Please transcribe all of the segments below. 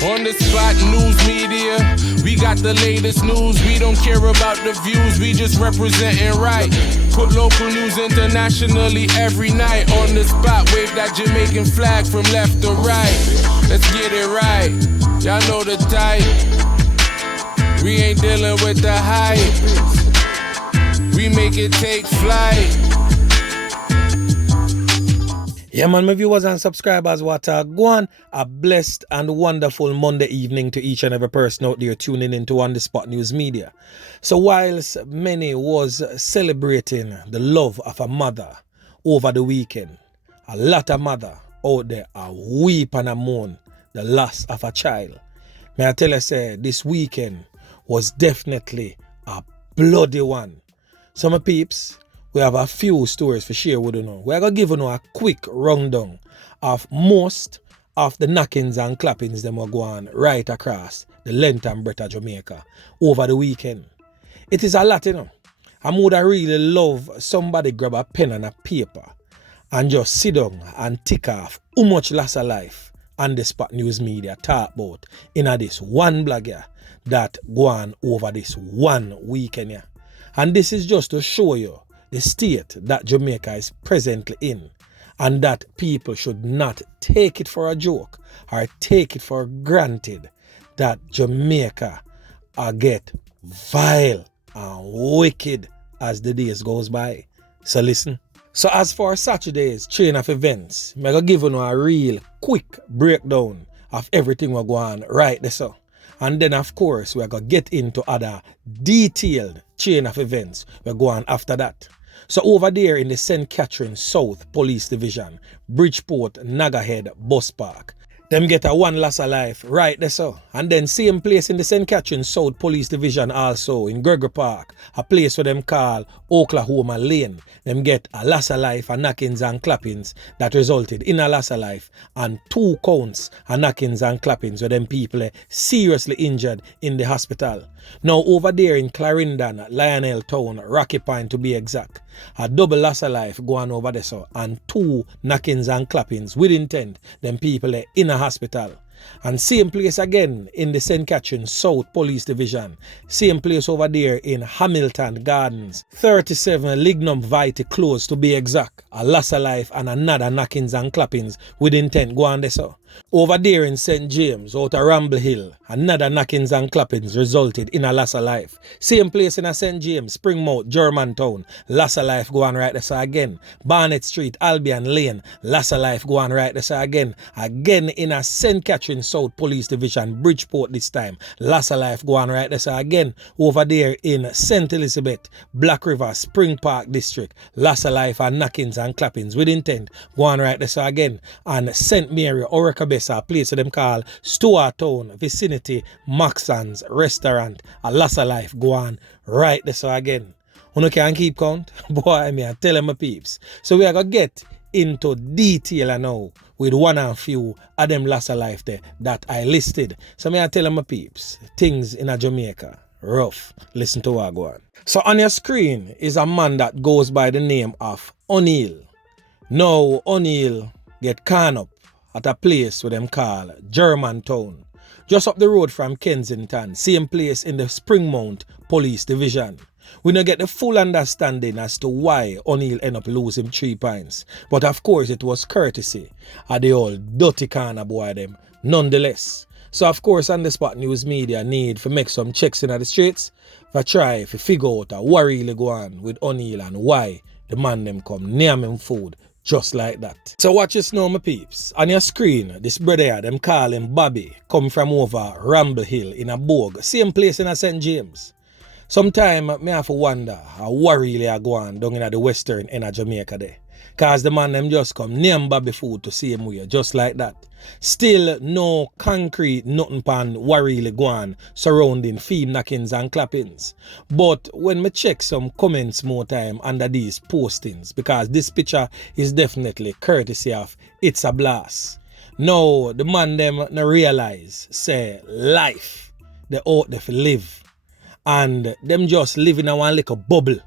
On the spot news media, we got the latest news. We don't care about the views, we just representing right. Put local news internationally every night. On the spot, wave that Jamaican flag from left to right. Let's get it right, y'all know the type. We ain't dealing with the hype. We make it take flight. Yeah, man, my viewers and subscribers, what a go on. A blessed and wonderful Monday evening to each and every person out there tuning into On The Spot News Media. So whilst many was celebrating the love of a mother over the weekend, a lot of mother out there are weep and a mourn the loss of a child. May I tell you, say, this weekend was definitely a bloody one. So my peeps, we have a few stories for share with you now. We're going to give you a quick rundown of most of the knockings and clappings that will go on right across the length and breadth of Jamaica over the weekend. It is a lot, you know. I would really love somebody grab a pen and a paper and just sit down and tick off how much loss of life On The Spot News Media talk about in this one blog here that go on over this one weekend here. And this is just to show you the state that Jamaica is presently in, and that people should not take it for a joke or take it for granted that Jamaica get vile and wicked as the days goes by. So listen. So as for Saturday's chain of events, I'm going to give you a real quick breakdown of everything we're going on right there. So. And then, of course, we're going to get into other detailed chain of events. We're going after that. So over there in the St. Catherine South Police Division, Bridgeport, Nagahead Bus Park, them get a one loss of life right there so. And then same place in the St. Catherine South Police Division also in Gregory Park, a place where them call Oklahoma Lane. Them get a loss of life and knockings and clappings that resulted in a loss of life and 2 counts of knockings and clappings where them people seriously injured in the hospital. Now over there in Clarendon, Lionel Town, Rocky Point to be exact, a double loss of life going over there so, and 2 knockings and clappings with intent, them people in a hospital. And same place again in the St. Catherine South Police Division. Same place over there in Hamilton Gardens. 37 Lignum Vitae Close to be exact. A loss of life and another knockings and clappings with intent go on there so. Over there in St. James, out of Ramble Hill, another knockings and clappings resulted in a loss of life. Same place in a St. James, Springmouth, Germantown, loss of life go on right there so again. Barnett Street, Albion Lane, loss of life go on right there so again. Again in a St. Catherine South Police Division, Bridgeport this time, loss of life go on right there so again. Over there in St. Elizabeth, Black River, Spring Park District, loss of life and knockings and clappings with intent go on right there so again. And St. Mary, Orica Bessa, a place them call Stuart Town, vicinity, Maxon's Restaurant, a loss of life go on right there so again. You can't keep count? Boy, I tell them my peeps. So we are going to get into detail now with one and few of them loss of life there that I listed. So I tell them my peeps, things in a Jamaica, rough. Listen to what I go on. So on your screen is a man that goes by the name of Oniel. Now Oniel get caught up at a place where them call Germantown, just up the road from Kensington, same place in the Springmount Police Division. We don't get the full understanding as to why Oniel end up losing 3 points, but of course it was courtesy of the old dirty corner boy them nonetheless. So of course On The Spot News Media need to make some checks in the streets for try to figure out what really go on with Oniel and why the man them come near him food just like that. So watch this now, my peeps. On your screen, this brother here, them call him Bobby, come from over Ramble Hill in a Bogue, same place in a St. James. Sometimes I have to wonder how really I go on down in the western end of Jamaica there. Cause the man them just come name Bobby food to see him with just like that. Still no concrete nothing pan what really go on surrounding feed knockings and clappings. But when me check some comments more time under these postings, because this picture is definitely courtesy of It's a Blast. Now the man them no realize say life they out there for live. And them just live in a one little bubble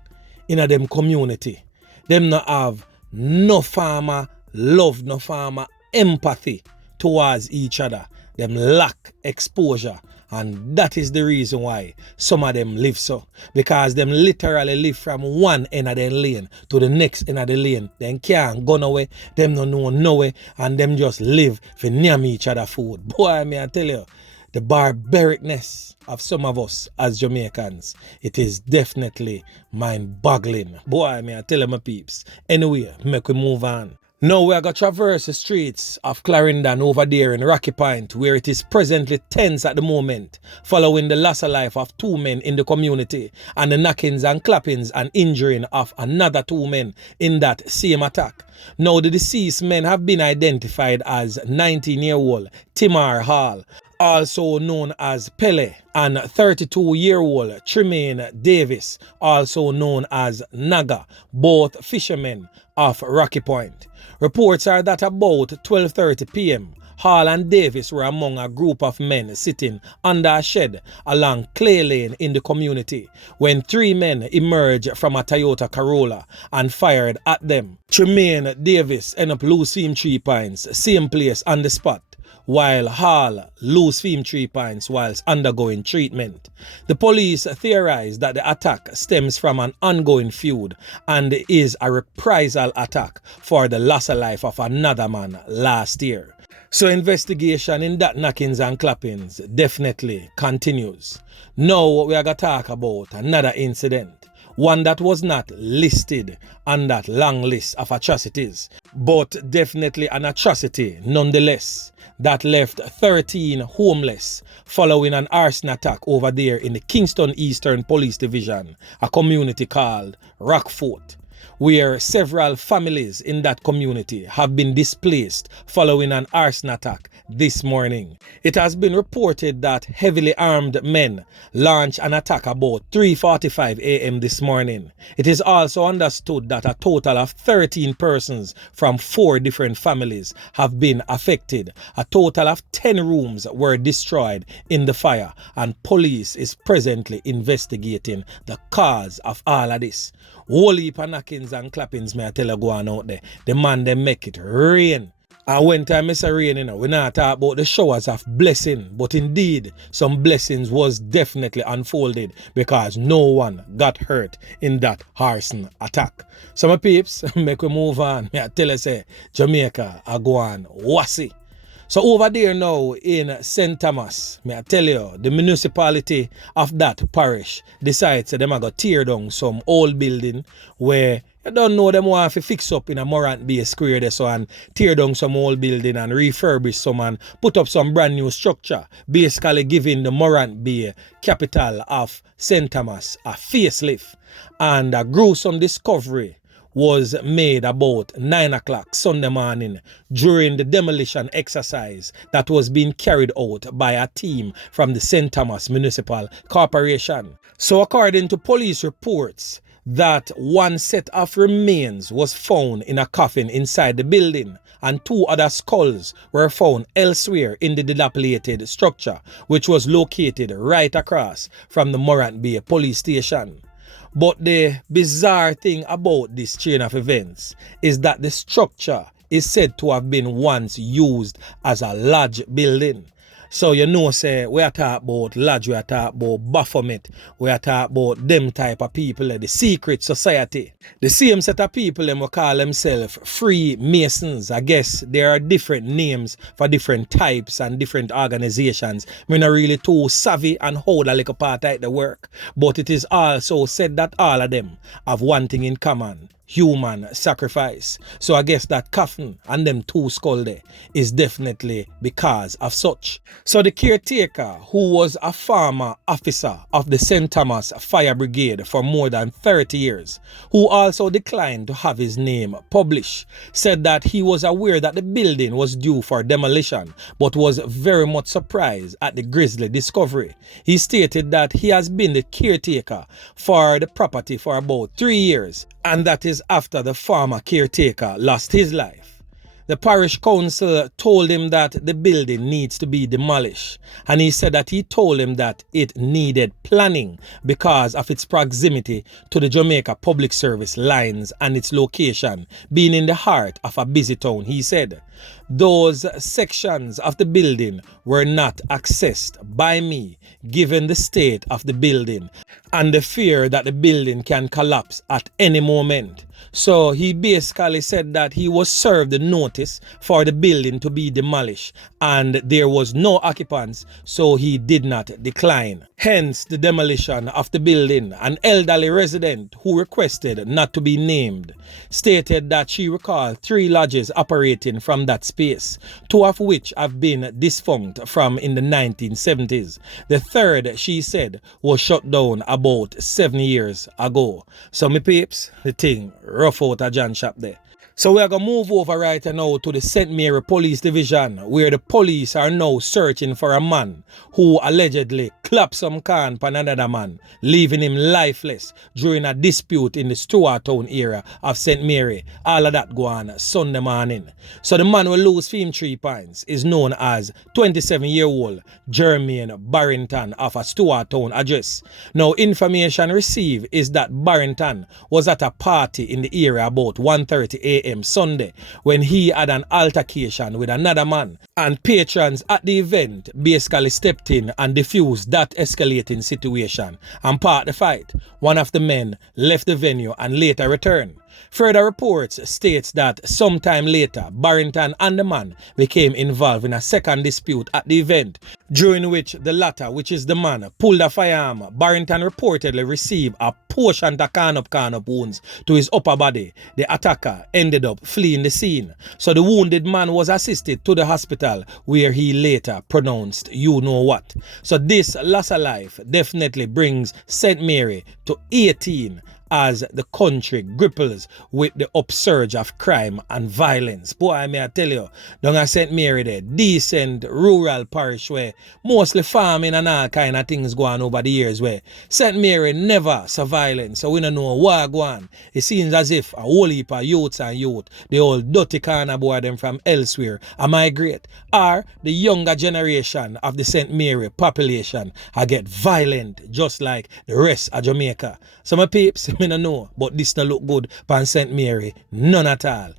in a them community. Them not have no farmer love, no farmer empathy towards each other. them lack exposure. And that is the reason why some of them live so. Because them literally live from one end of the lane to the next end of the lane. Them can't go nowhere, them don't know nowhere, and them just live for near each other food. Boy, may I tell you, the barbaricness of some of us as Jamaicans, it is definitely mind-boggling. Boy, may I tell you, my peeps. Anyway, make we move on. Now we are going to traverse the streets of Clarendon over there in Rocky Point, where it is presently tense at the moment, following the loss of life of 2 men in the community and the knockings and clappings and injuring of another 2 men in that same attack. Now the deceased men have been identified as 19-year-old Timar Hall, also known as Pele, and 32-year-old Tremaine Davis, also known as Naga, both fishermen of Rocky Point. Reports are that about 12:30 p.m., Hall and Davis were among a group of men sitting under a shed along Clay Lane in the community when 3 men emerged from a Toyota Corolla and fired at them. Tremaine Davis ended up losing 3 points, same place on the spot, while Hall lost 3 points whilst undergoing treatment. The police theorize that the attack stems from an ongoing feud and is a reprisal attack for the loss of life of another man last year. So investigation in that knockings and clappings definitely continues. Now we are going to talk about another incident. One that was not listed on that long list of atrocities, but definitely an atrocity nonetheless, that left 13 homeless following an arson attack over there in the Kingston Eastern Police Division, a community called Rockfort, where several families in that community have been displaced following an arson attack this morning. It has been reported that heavily armed men launched an attack about 3:45 a.m. this morning. It is also understood that a total of 13 persons from 4 different families have been affected. A total of 10 rooms were destroyed in the fire, and police is presently investigating the cause of all of this. Whole heap of knockings and clappings, may I tell you, go on out there. The man, they make it rain. And when time is a rain, we not talk about the showers of blessing, but indeed, some blessings was definitely unfolded because no one got hurt in that arson attack. So my peeps, make we move on. May I tell you, say, Jamaica, I go on, wassy. So over there now in St. Thomas, may I tell you, the municipality of that parish decides that them are going to tear down some old building where you don't know them want to fix up in a Morant Bay square there, so, and tear down some old building and refurbish some and put up some brand new structure, basically giving the Morant Bay capital of St. Thomas a facelift. And a gruesome discovery was made about 9 o'clock Sunday morning during the demolition exercise that was being carried out by a team from the St. Thomas Municipal Corporation. So according to police reports, that one set of remains was found in a coffin inside the building, and 2 other skulls were found elsewhere in the dilapidated structure, which was located right across from the Morant Bay police station. But the bizarre thing about this chain of events is that the structure is said to have been once used as a lodge building. So you know, say, we are talking about lodge, we are talking about Baphomet, we are talking about them type of people, the secret society. The same set of people them will call themselves Freemasons. I guess there are different names for different types and different organizations. We're not really too savvy and hold a little part of the work. But it is also said that all of them have one thing in common: human sacrifice. So I guess that coffin and them 2 skulls there is definitely because of such. So the caretaker, who was a former officer of the St. Thomas Fire Brigade for more than 30 years, who also declined to have his name published, said that he was aware that the building was due for demolition, but was very much surprised at the grisly discovery. He stated that he has been the caretaker for the property for about 3 years, and that is after the former caretaker lost his life. The parish council told him that the building needs to be demolished, and he said that he told him that it needed planning because of its proximity to the Jamaica Public Service lines and its location being in the heart of a busy town, he said. Those sections of the building were not accessed by me given the state of the building and the fear that the building can collapse at any moment. So he basically said that he was served the notice for the building to be demolished and there was no occupants, so he did not decline. Hence the demolition of the building. An elderly resident who requested not to be named stated that she recalled 3 lodges operating from that space, 2 of which have been defunct from in the 1970s. The third, she said, was shut down about 7 years ago. So me peeps, the thing rough out a John shop there. So we are going to move over right now to the St. Mary Police Division, where the police are now searching for a man who allegedly clapped some can upon another man, leaving him lifeless during a dispute in the Stewart Town area of St. Mary. All of that go on Sunday morning. So the man who lose fame 3 points is known as 27-year-old Jermaine Barrington of a Stewart Town address. Now information received is that Barrington was at a party in the area about 1:30 a.m. Sunday when he had an altercation with another man, and patrons at the event basically stepped in and diffused that escalating situation and part the fight. One of the men left the venue and later returned. Further reports states that sometime later Barrington and the man became involved in a second dispute at the event, during which the latter, which is the man, pulled a firearm. Barrington reportedly received a portion of can-up wounds to his upper body. The attacker ended up fleeing the scene. So the wounded man was assisted to the hospital where he later pronounced you know what. So this loss of life definitely brings St. Mary to 18 as the country grapples with the upsurge of crime and violence. Boy, may I tell you, down at St. Mary there, decent rural parish where mostly farming and all kind of things go on over the years, where St. Mary never saw violence, so we don't know what go on. It seems as if a whole heap of youths and youth, the old dirty corner boy them from elsewhere, migrate, or the younger generation of the St. Mary population get violent just like the rest of Jamaica. So my peeps, I don't know, but this don't look good pan St. Mary, none at all.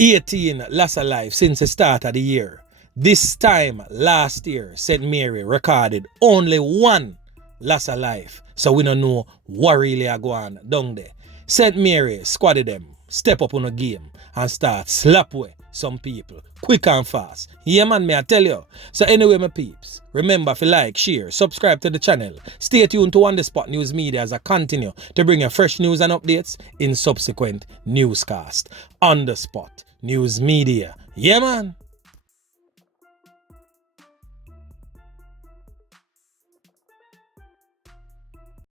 18 loss of life since the start of the year. This time last year, St. Mary recorded only 1 loss of life. So we don't know what really are going on down there. St. Mary squadded them, step up on a game and start ClapWeh some people quick and fast. Yeah man, me I tell you. So anyway my peeps, remember to like, share, subscribe to the channel. Stay tuned to On The Spot News Media as I continue to bring you fresh news and updates in subsequent newscast. On The Spot News Media. Yeah man.